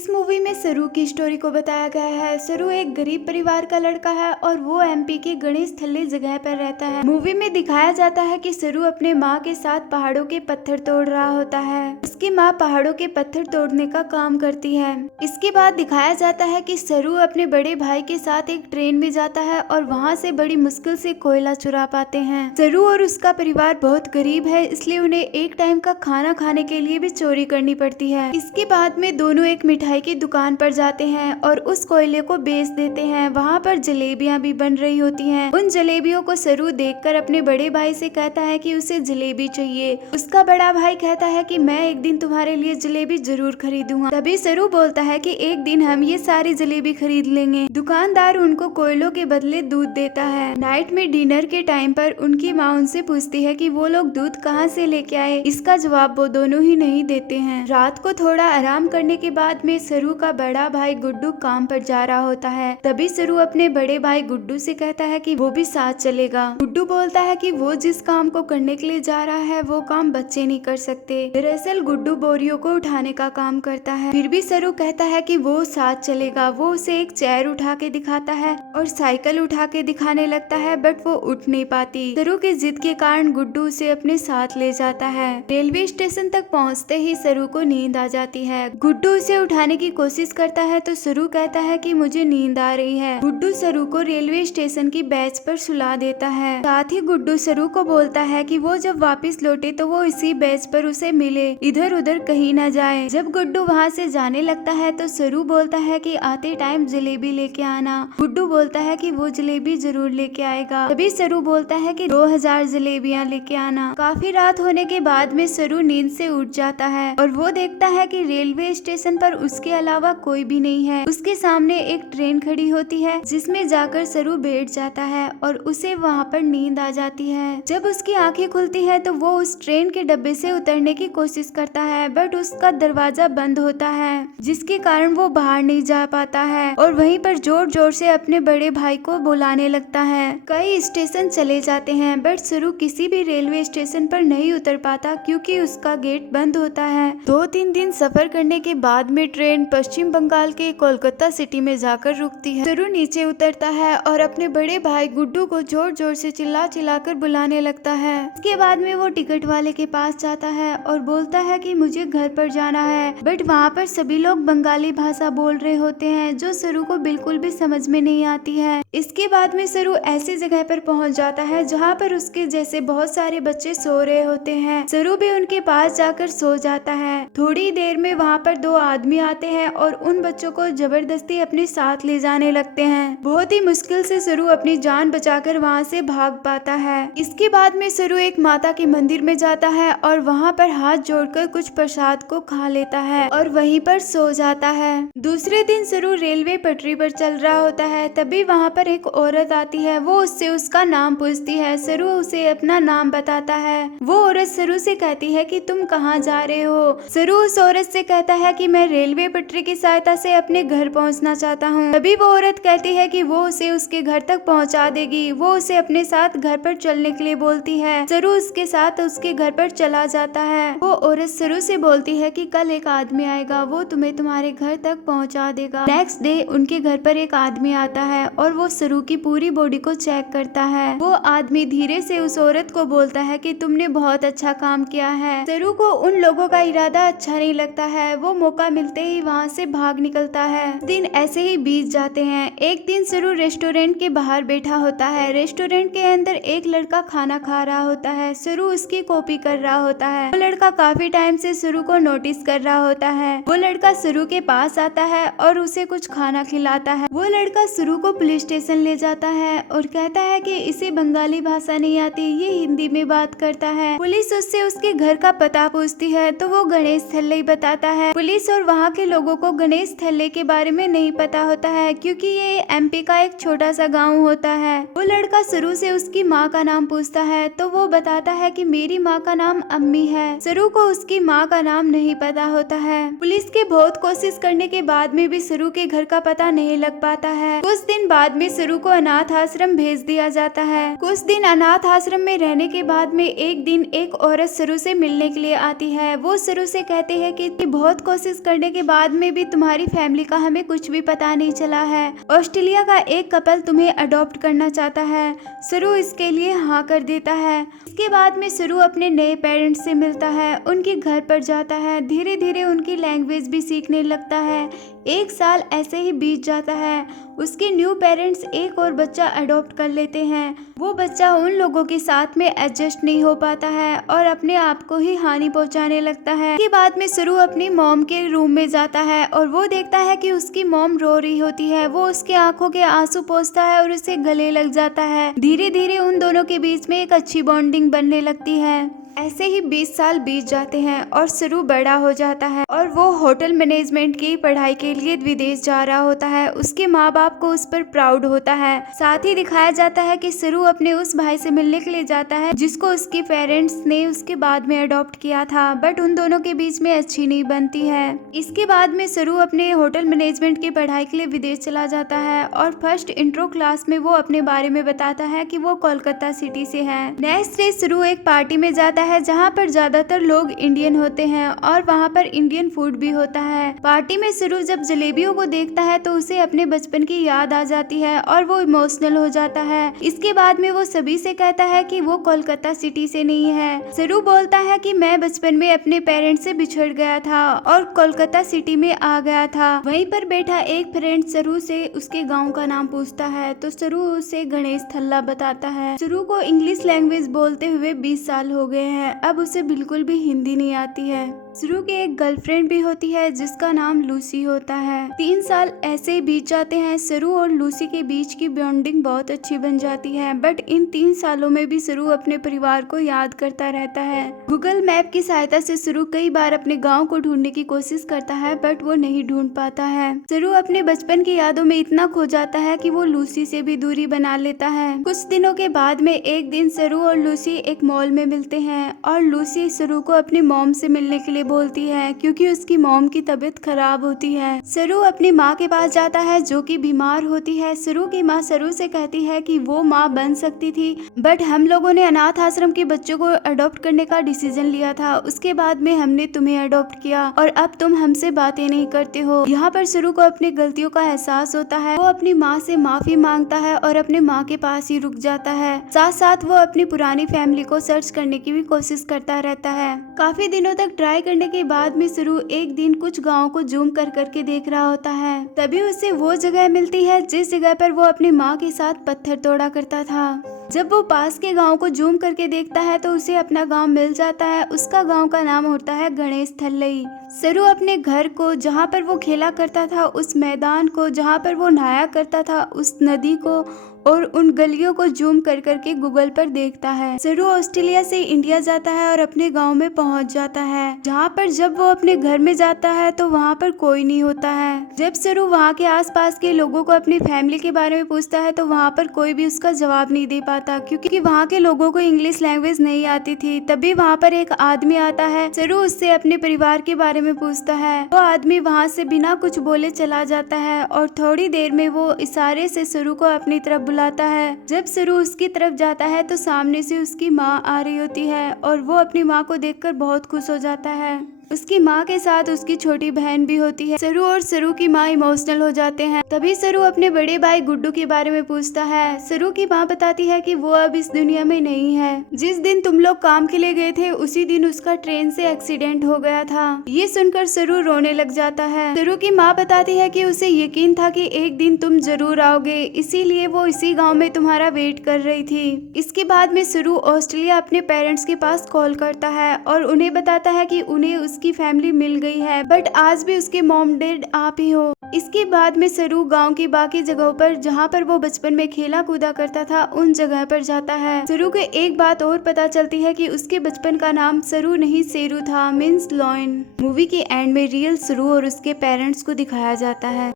इस मूवी में सरू की स्टोरी को बताया गया है। सरू एक गरीब परिवार का लड़का है और वो एमपी के गणेश थल्ली जगह पर रहता है। मूवी में दिखाया जाता है कि सरू अपने माँ के साथ पहाड़ों के पत्थर तोड़ रहा होता है। उसकी माँ पहाड़ों के पत्थर तोड़ने का काम करती है। इसके बाद दिखाया जाता है कि सरू अपने बड़े भाई के साथ एक ट्रेन में जाता है और वहाँ से बड़ी मुश्किल से कोयला चुरा पाते हैं। सरू और उसका परिवार बहुत गरीब है, इसलिए उन्हें एक टाइम का खाना खाने के लिए भी चोरी करनी पड़ती है। इसके बाद में दोनों एक मिठाई की दुकान पर जाते हैं और उस कोयले को बेच देते हैं। वहाँ पर जलेबियां भी बन रही होती हैं। उन जलेबियों को सरू देखकर अपने बड़े भाई से कहता है कि उसे जलेबी चाहिए। उसका बड़ा भाई कहता है कि मैं एक दिन तुम्हारे लिए जलेबी जरूर खरीदूंगा। तभी सरू बोलता है कि एक दिन हम ये सारी जलेबी खरीद लेंगे। दुकानदार उनको कोयलों के बदले दूध देता है। नाइट में डिनर के टाइम पर उनकी माँ उनसे पूछती है कि वो लोग दूध कहाँ से लेके आए। इसका जवाब वो दोनों ही नहीं देते हैं। रात को थोड़ा आराम करने के बाद में सरू का बड़ा भाई गुड्डू काम पर जा रहा होता है। तभी सरू अपने बड़े भाई गुड्डू से कहता है कि वो भी साथ चलेगा। गुड्डू बोलता है कि वो जिस काम को करने के लिए जा रहा है वो काम बच्चे नहीं कर सकते। दरअसल गुड्डू बोरियों को उठाने का काम करता है। फिर भी सरू कहता है कि वो साथ चलेगा। वो उसे एक चेयर उठा के दिखाता है और साइकिल उठा के दिखाने लगता है, बट वो उठ नहीं पाती। सरू की जिद के कारण गुड्डू उसे अपने साथ ले जाता है। रेलवे स्टेशन तक पहुँचते ही सरू को नींद आ जाती है। गुड्डू उसे उठाने की कोशिश करता है तो सरू कहता है कि मुझे नींद आ रही है। गुड्डू सरू को रेलवे स्टेशन की बेंच पर सुला देता है। साथ ही गुड्डू सरू को बोलता है कि वो जब वापस लौटे तो वो इसी बेंच पर उसे मिले, इधर उधर कहीं न जाए। जब गुड्डू वहाँ से जाने लगता है तो सरू बोलता है कि आते टाइम जलेबी लेके आना। गुड्डू बोलता है कि वो जलेबी जरूर लेके आएगा। तभी सरू बोलता है कि 2000 जलेबियाँ लेके आना। काफी रात होने के बाद में सरू नींद से उठ जाता है और वो देखता है कि रेलवे स्टेशन पर उसके अलावा कोई भी नहीं है। उसके सामने एक ट्रेन खड़ी होती है जिसमें जाकर सरू बैठ जाता है और उसे वहाँ पर नींद आ जाती है। जब उसकी आंखें खुलती है तो वो उस ट्रेन के डब्बे से उतरने की कोशिश करता है, बट उसका दरवाजा बंद होता है जिसके कारण वो बाहर नहीं जा पाता है और वहीं पर जोर जोर से अपने बड़े भाई को बुलाने लगता है। कई स्टेशन चले जाते हैं बट सरू किसी भी रेलवे स्टेशन पर नहीं उतर पाता क्योंकि उसका गेट बंद होता है। 2-3 दिन सफर करने के बाद में ट्रेन पश्चिम बंगाल के कोलकाता सिटी में जाकर रुकती है। सरू नीचे उतरता है और अपने बड़े भाई गुड्डू को जोर जोर से चिल्ला चिल्ला कर बुलाने लगता है। इसके बाद में वो टिकट वाले के पास जाता है और बोलता है कि मुझे घर पर जाना है, बट वहाँ पर सभी लोग बंगाली भाषा बोल रहे होते हैं जो सरू को बिल्कुल भी समझ में नहीं आती है। इसके बाद में सरू ऐसी जगह पर पहुँच जाता है जहाँ पर उसके जैसे बहुत सारे बच्चे सो रहे होते हैं। सरू भी उनके पास जाकर सो जाता है। थोड़ी देर में वहाँ पर 2 आदमी आते हैं और उन बच्चों को जबरदस्ती अपने साथ ले जाने लगते हैं। बहुत ही मुश्किल से सरू अपनी जान बचाकर वहाँ से भाग पाता है। इसके बाद में सरू एक माता के मंदिर में जाता है और वहाँ पर हाथ जोड़कर कुछ प्रसाद को खा लेता है और वहीं पर सो जाता है। दूसरे दिन सरू रेलवे पटरी पर चल रहा होता है। तभी वहाँ पर एक औरत आती है। वो उससे उसका नाम पूछती है। सरू उसे अपना नाम बताता है। वो औरत सरू से कहती है कि तुम कहाँ जा रहे हो। सरू उस औरत से कहता है कि मैं रेलवे पटरी की सहायता से अपने घर पहुंचना चाहता हूं। तभी वो औरत कहती है कि वो उसे उसके घर तक पहुंचा देगी। वो उसे अपने साथ घर पर चलने के लिए बोलती है। सरू उसके साथ उसके घर पर चला जाता है। वो औरत सरू से बोलती है कि कल एक आदमी आएगा, वो तुम्हें तुम्हारे घर तक पहुंचा देगा। नेक्स्ट डे उनके घर पर एक आदमी आता है और वो सरू की पूरी बॉडी को चेक करता है। वो आदमी धीरे से उस औरत को बोलता है कि तुमने बहुत अच्छा काम किया है। सरू को उन लोगों का इरादा अच्छा नहीं लगता है। वो मौका मिलते ही वहाँ से भाग निकलता है। दिन ऐसे ही बीत जाते हैं। एक दिन सरू रेस्टोरेंट के बाहर बैठा होता है। रेस्टोरेंट के अंदर एक लड़का खाना खा रहा होता है। सरू उसकी कॉपी कर रहा होता है। वो लड़का काफी टाइम से सरू को नोटिस कर रहा होता है। वो लड़का सरू के पास आता है और उसे कुछ खाना खिलाता है। वो लड़का सरू को पुलिस स्टेशन ले जाता है और कहता है कि इसे बंगाली भाषा नहीं आती, ये हिंदी में बात करता है। पुलिस उससे उसके घर का पता पूछती है तो वो गणेश थल्ले बताता है। पुलिस और वहाँ के लोगों को गणेश थल्ले के बारे में नहीं पता होता है क्योंकि ये एमपी का एक छोटा सा गांव होता है। वो लड़का सरू से उसकी माँ का नाम पूछता है तो वो बताता है कि मेरी माँ का नाम अम्मी है। सरू को उसकी माँ का नाम नहीं पता होता है। पुलिस के बहुत कोशिश करने के बाद में भी सरू के घर का पता नहीं लग पाता है। कुछ दिन बाद में सरू को अनाथ आश्रम भेज दिया जाता है। कुछ दिन अनाथ आश्रम में रहने के बाद में एक दिन एक औरत सरू से मिलने के लिए आती है। वो सरू से कहती है कि बहुत कोशिश करने के बाद में भी तुम्हारी फैमिली का हमें कुछ भी पता नहीं चला है। ऑस्ट्रेलिया का एक कपल तुम्हें अडॉप्ट करना चाहता है। सरू इसके लिए हाँ कर देता है। इसके बाद में सरू अपने नए पेरेंट्स से मिलता है, उनके घर पर जाता है, धीरे धीरे उनकी लैंग्वेज भी सीखने लगता है। 1 साल ऐसे ही बीत जाता है। उसके न्यू पेरेंट्स एक और बच्चा अडॉप्ट कर लेते हैं। वो बच्चा उन लोगों के साथ में एडजस्ट नहीं हो पाता है और अपने आप को ही हानि पहुंचाने लगता है। इसके बाद में सरू अपनी मॉम के रूम में जाता है और वो देखता है कि उसकी मॉम रो रही होती है। वो उसके आंखों के आंसू पोंछता है और उसे गले लग जाता है। धीरे धीरे उन दोनों के बीच में एक अच्छी बॉन्डिंग बनने लगती है। ऐसे ही 20 साल बीत जाते हैं और सरू बड़ा हो जाता है और वो होटल मैनेजमेंट की पढ़ाई के लिए विदेश जा रहा होता है। उसके माँ बाप को उस पर प्राउड होता है। साथ ही दिखाया जाता है कि सरू अपने उस भाई से मिलने के लिए जाता है जिसको उसके पेरेंट्स ने उसके बाद में अडॉप्ट किया था, बट उन दोनों के बीच में अच्छी नहीं बनती है। इसके बाद में सरू अपने होटल मैनेजमेंट की पढ़ाई के लिए विदेश चला जाता है और फर्स्ट इंट्रो क्लास में वो अपने बारे में बताता है कि वो कोलकाता सिटी से है। नेक्स्ट डे सरू एक पार्टी में जाता है जहाँ पर ज्यादातर लोग इंडियन होते हैं और वहाँ पर इंडियन फूड भी होता है। पार्टी में सरू जब जलेबियों को देखता है तो उसे अपने बचपन की याद आ जाती है और वो इमोशनल हो जाता है। इसके बाद में वो सभी से कहता है कि वो कोलकाता सिटी से नहीं है। सरू बोलता है कि मैं बचपन में अपने पेरेंट्स से बिछड़ गया था और कोलकाता सिटी में आ गया था। वहीं पर बैठा एक फ्रेंड सरू से उसके गाँव का नाम पूछता है तो सरू उसे गणेश थल्ला बताता है। सरू को इंग्लिश लैंग्वेज बोलते हुए 20 साल हो गए हैं। अब उसे बिल्कुल भी हिंदी नहीं आती है। सरू की एक गर्लफ्रेंड भी होती है जिसका नाम लूसी होता है। 3 साल ऐसे ही बीत जाते हैं। सरू और लूसी के बीच की बॉन्डिंग बहुत अच्छी बन जाती है, बट इन 3 सालों में भी सरू अपने परिवार को याद करता रहता है। गूगल मैप की सहायता से सरू कई बार अपने गांव को ढूंढने की कोशिश करता है, बट वो नहीं ढूंढ पाता है। सरू अपने बचपन की यादों में इतना खो जाता है कि वो लूसी से भी दूरी बना लेता है। कुछ दिनों के बाद में एक दिन सरू और लूसी एक मॉल में मिलते हैं और लूसी सरू को अपनी मॉम से मिलने के लिए बोलती है क्योंकि उसकी मॉम की तबीयत खराब होती है। सरू अपनी माँ के पास जाता है जो कि बीमार होती है। सरू की माँ सरू से कहती है कि वो माँ बन सकती थी, बट हम लोगों ने अनाथ आश्रम के बच्चों को अडॉप्ट करने का डिसीजन लिया था। उसके बाद में हमने तुम्हें अडॉप्ट किया और अब तुम हमसे बातें नहीं करते हो। यहाँ पर सरू को अपनी गलतियों का एहसास होता है। वो अपनी माँ से माफी मांगता है और अपने माँ के पास ही रुक जाता है। साथ साथ वो अपनी पुरानी फैमिली को सर्च करने की भी कोशिश करता रहता है। काफी दिनों तक ट्राई करने के बाद में सरू एक दिन कुछ गाँव को जूम कर करके देख रहा होता है। तभी उसे वो जगह मिलती है जिस जगह पर वो अपनी माँ के साथ पत्थर तोड़ा करता था। जब वो पास के गांव को जूम करके देखता है तो उसे अपना गांव मिल जाता है। उसका गांव का नाम होता है गणेश थल्लई। सरू अपने घर को, जहां पर वो खेला करता था, उस मैदान को जहां पर वो नहाया करता था, उस नदी को और उन गलियों को जूम कर करके गूगल पर देखता है। सरू ऑस्ट्रेलिया से इंडिया जाता है और अपने गांव में पहुंच जाता है, जहां पर जब वो अपने घर में जाता है तो वहां पर कोई नहीं होता है। जब सरू वहां के आसपास के लोगों को अपनी फैमिली के बारे में पूछता है तो वहां पर कोई भी उसका जवाब नहीं दे पाता क्योंकि वहां के लोगों को इंग्लिश लैंग्वेज नहीं आती थी। तभी वहां पर एक आदमी आता है। सरू उससे अपने परिवार के बारे में पूछता है। वो आदमी वहां से बिना कुछ बोले चला जाता है और थोड़ी देर में वो इशारे से सरू को अपनी तरफ बुलाता है। जब सरू उसकी तरफ जाता है तो सामने से उसकी माँ आ रही होती है और वो अपनी माँ को देखकर बहुत खुश हो जाता है। उसकी माँ के साथ उसकी छोटी बहन भी होती है। सरू और सरू की माँ इमोशनल हो जाते हैं। तभी सरू अपने बड़े भाई गुड्डू के बारे में पूछता है। सरू की माँ बताती है कि वो अब इस दुनिया में नहीं है। जिस दिन तुम लोग काम के लिए गए थे उसी दिन उसका ट्रेन से एक्सीडेंट हो गया था। ये सुनकर सरू रोने लग जाता है। सरू की माँ बताती है कि उसे यकीन था कि एक दिन तुम जरूर आओगे, इसीलिए वो इसी गाँव में तुम्हारा वेट कर रही थी। इसके बाद में सरू ऑस्ट्रेलिया अपने पेरेंट्स के पास कॉल करता है और उन्हें बताता है कि उन्हें उसकी फैमिली मिल गई है, बट आज भी उसके मॉम डैड आप ही हो। इसके बाद में सरू गांव की बाकी जगहों पर जहां पर वो बचपन में खेला कूदा करता था उन जगह पर जाता है। सरू को एक बात और पता चलती है कि उसके बचपन का नाम सरू नहीं सेरू था, मीन्स लॉयन। मूवी के एंड में रियल सरू और उसके पेरेंट्स को दिखाया जाता है।